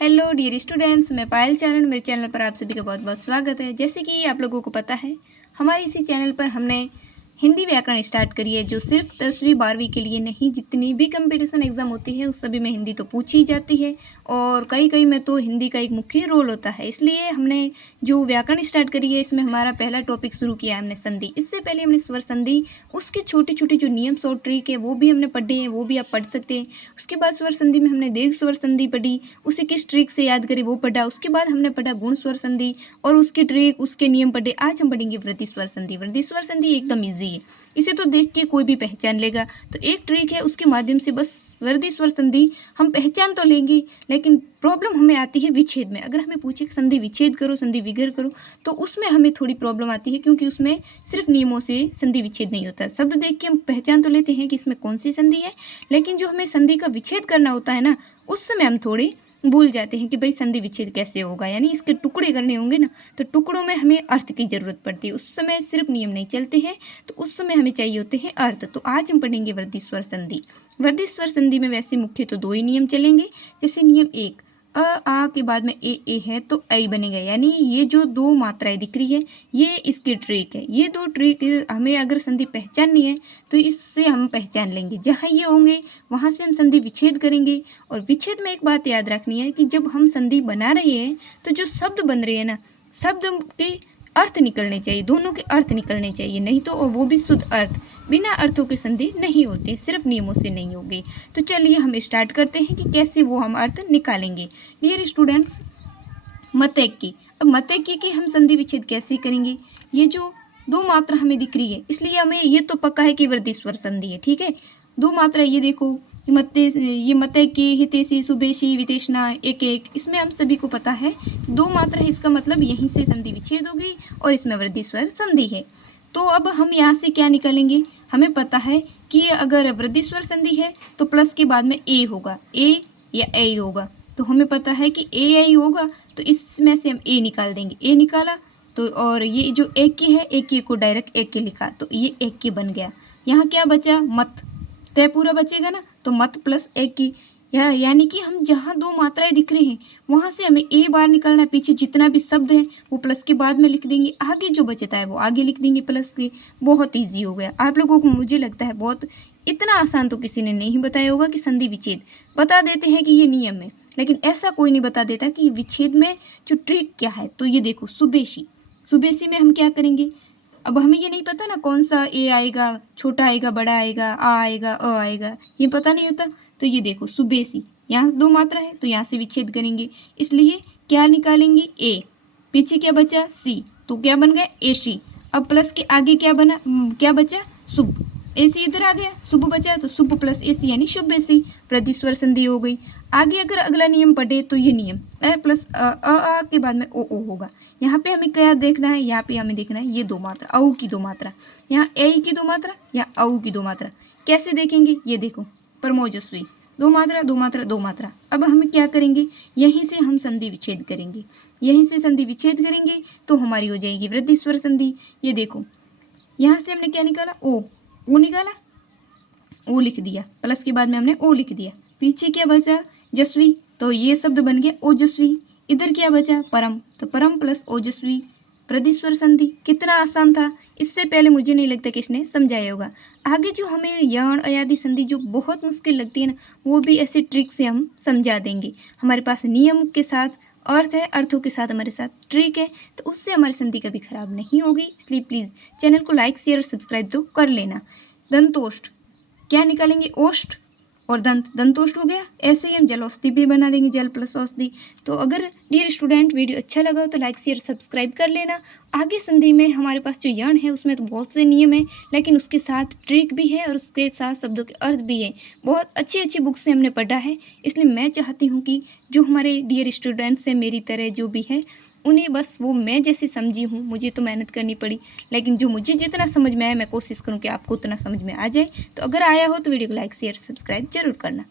Hello dear students, मैं पायल चारण। मेरे channel पर आप सभी का बहुत बहुत स्वागत है। जैसे कि आप लोगों को पता है, हमारे इसी चैनल पर हमने हिंदी व्याकरण स्टार्ट करी है, जो सिर्फ 10वीं 12वीं के लिए नहीं, जितनी भी कंपटीशन एग्ज़ाम होती है उस सभी में हिंदी तो पूछी ही जाती है और कई कई में तो हिंदी का एक मुख्य रोल होता है। इसलिए हमने जो व्याकरण स्टार्ट करी है, इसमें हमारा पहला टॉपिक शुरू किया है हमने संधि। इससे पहले हमने स्वर संधि, उसके छोटी छोटी जो नियम्स और ट्रिक है वो भी हमने पढ़े हैं, वो भी आप पढ़ सकते हैं। उसके बाद स्वर संधि में हमने दीर्घ स्वर संधि पढ़ी, उसे किस ट्रिक से याद करें वो पढ़ा। उसके बाद हमने पढ़ा गुण स्वर संधि और उसकी ट्रिक, उसके नियम पढ़े। आज हम पढ़ेंगे वृद्धि स्वर संधि। वृद्धि स्वर संधि एकदम ईजी है, इसे तो देख के कोई भी पहचान लेगा। तो एक ट्रिक है, उसके माध्यम से बस वृद्धि स्वर संधि हम पहचान तो लेंगे, लेकिन प्रॉब्लम हमें आती है विच्छेद में। अगर हमें पूछे कि संधि विच्छेद करो, संधि विग्रह करो, तो उसमें हमें थोड़ी प्रॉब्लम आती है, क्योंकि उसमें सिर्फ नियमों से संधि विच्छेद नहीं होता। शब्द देख के हम पहचान तो लेते हैं कि इसमें कौन सी संधि है, लेकिन जो हमें संधि का विच्छेद करना होता है ना, उस समय हम थोड़े भूल जाते हैं कि भाई संधि विच्छेद कैसे होगा, यानी इसके टुकड़े करने होंगे ना, तो टुकड़ों में हमें अर्थ की जरूरत पड़ती है। उस समय सिर्फ नियम नहीं चलते हैं, तो उस समय हमें चाहिए होते हैं अर्थ। तो आज हम पढ़ेंगे वृद्धि स्वर संधि। वृद्धि स्वर संधि में वैसे मुख्य तो दो ही नियम चलेंगे। जैसे नियम एक, आ के बाद में ए है तो ऐ बनेगा, यानी ये जो दो मात्राएं दिख रही है ये इसकी ट्रिक है। ये दो ट्रिक हमें अगर संधि पहचाननी है तो इससे हम पहचान लेंगे। जहाँ ये होंगे वहाँ से हम संधि विच्छेद करेंगे। और विच्छेद में एक बात याद रखनी है कि जब हम संधि बना रहे हैं तो जो शब्द बन रहे हैं ना, शब्द के अर्थ निकलने चाहिए, दोनों के अर्थ निकलने चाहिए, नहीं तो वो भी शुद्ध अर्थ। बिना अर्थों की संधि नहीं होती, सिर्फ नियमों से नहीं होगी। तो चलिए हम स्टार्ट करते हैं कि कैसे वो हम अर्थ निकालेंगे। डियर स्टूडेंट्स, मतैक्य। अब मतैक्य की हम संधि विच्छेद कैसे करेंगे? ये जो दो मात्रा हमें दिख रही है, इसलिए हमें ये तो पक्का है कि वृद्धि स्वर संधि है। ठीक है, दो मात्रा ये देखो, ये मतैक्य, हितैषी, शुभैषी, विशेषणा, एक एक, इसमें हम सभी को पता है दो मात्रा है, इसका मतलब यहीं से संधि विच्छेद हो गई और इसमें वृद्धि स्वर संधि है। तो अब हम यहाँ से क्या निकालेंगे? हमें पता है कि अगर वृद्धि स्वर संधि है तो प्लस के बाद में ए होगा, ए या ए होगा। तो हमें पता है कि ए आई होगा, तो इसमें से हम ए निकाल देंगे। ए निकाला तो, और ये जो एक की है, एक की को डायरेक्ट एक के लिखा, तो ये एक की बन गया। यहाँ क्या बचा? मत। तय पूरा बचेगा ना, तो मत प्लस एक की, यानी कि हम जहाँ दो मात्राएं दिख रही हैं वहाँ से हमें ए बार निकालना है। पीछे जितना भी शब्द है वो प्लस के बाद में लिख देंगे, आगे जो बचता है वो आगे लिख देंगे प्लस के। बहुत ईजी हो गया आप लोगों को। मुझे लगता है बहुत इतना आसान तो किसी ने नहीं बताया होगा कि संधि विच्छेद। बता देते हैं कि ये नियम है, लेकिन ऐसा कोई नहीं बता देता कि विच्छेद में जो ट्रिक क्या है। तो ये देखो, शुभैषी। शुभैषी में हम क्या करेंगे? अब हमें ये नहीं पता ना कौन सा ए आएगा, छोटा आएगा, बड़ा आएगा, आ आएगा, अ आएगा, ये पता नहीं होता। तो ये देखो शुभैषी, यहाँ दो मात्रा है तो यहाँ से विच्छेद करेंगे, इसलिए क्या निकालेंगे? ए। पीछे क्या बचा? सी, तो क्या बन गया? एसी। अब प्लस के आगे क्या बना, क्या बचा? शुभ। एसी इधर आ गया, शुभ बचा, तो शुभ प्लस एसी यानी शुभैषी। वृद्धि स्वर संधि हो गई। आगे अगर अगला नियम पढ़े तो ये नियम ए प्लस अ के बाद में ओ होगा। यहाँ पे हमें क्या देखना है? यहाँ पे हमें देखना है ये दो मात्रा, औ की दो मात्रा, यहाँ ए की दो मात्रा, यहाँ औ की दो मात्रा। कैसे देखेंगे? ये देखो, परमोजस्वी, दो मात्रा, दो मात्रा, दो मात्रा। अब हम क्या करेंगे? यहीं से हम संधि विच्छेद करेंगे। यहीं से संधि विच्छेद करेंगे तो हमारी हो जाएगी वृद्धि स्वर संधि। ये देखो, यहाँ से हमने क्या निकाला? ओ निकाला, ओ लिख दिया, प्लस के बाद में हमने ओ लिख दिया। पीछे क्या बचा? जस्वी, तो ये शब्द बन गया ओजस्वी। इधर क्या बचा? परम, तो परम प्लस ओजस्वी, वृद्धि स्वर संधि। कितना आसान था, इससे पहले मुझे नहीं लगता कि इसने समझाया होगा। आगे जो हमें यण अयादि संधि जो बहुत मुश्किल लगती है ना, वो भी ऐसे ट्रिक से हम समझा देंगे। हमारे पास नियम के साथ अर्थ है, अर्थों के साथ हमारे साथ ट्रिक है, तो उससे हमारी संधि कभी खराब नहीं होगी। इसलिए प्लीज़ चैनल को लाइक, शेयर और सब्सक्राइब तो कर लेना। दंतोष्ठ, क्या निकालेंगे? ओष्ठ और दंत, दंतोष्ठ हो गया। ऐसे ही हम जल औषधि भी बना देंगे, जल प्लस औषधि। तो अगर डियर स्टूडेंट वीडियो अच्छा लगा हो तो लाइक, शेयर, सब्सक्राइब कर लेना। आगे संधि में हमारे पास जो यण है उसमें तो बहुत से नियम है, लेकिन उसके साथ ट्रिक भी है और उसके साथ शब्दों के अर्थ भी है। बहुत अच्छी अच्छी बुक से हमने पढ़ा है, इसलिए मैं चाहती हूँ कि जो हमारे डियर स्टूडेंट्स हैं, मेरी तरह जो भी है, उन्हें बस वो मैं जैसे समझी हूँ, मुझे तो मेहनत करनी पड़ी, लेकिन जो मुझे जितना समझ में आया मैं कोशिश करूँ कि आपको उतना समझ में आ जाए। तो अगर आया हो तो वीडियो को लाइक, शेयर, सब्सक्राइब जरूर करना।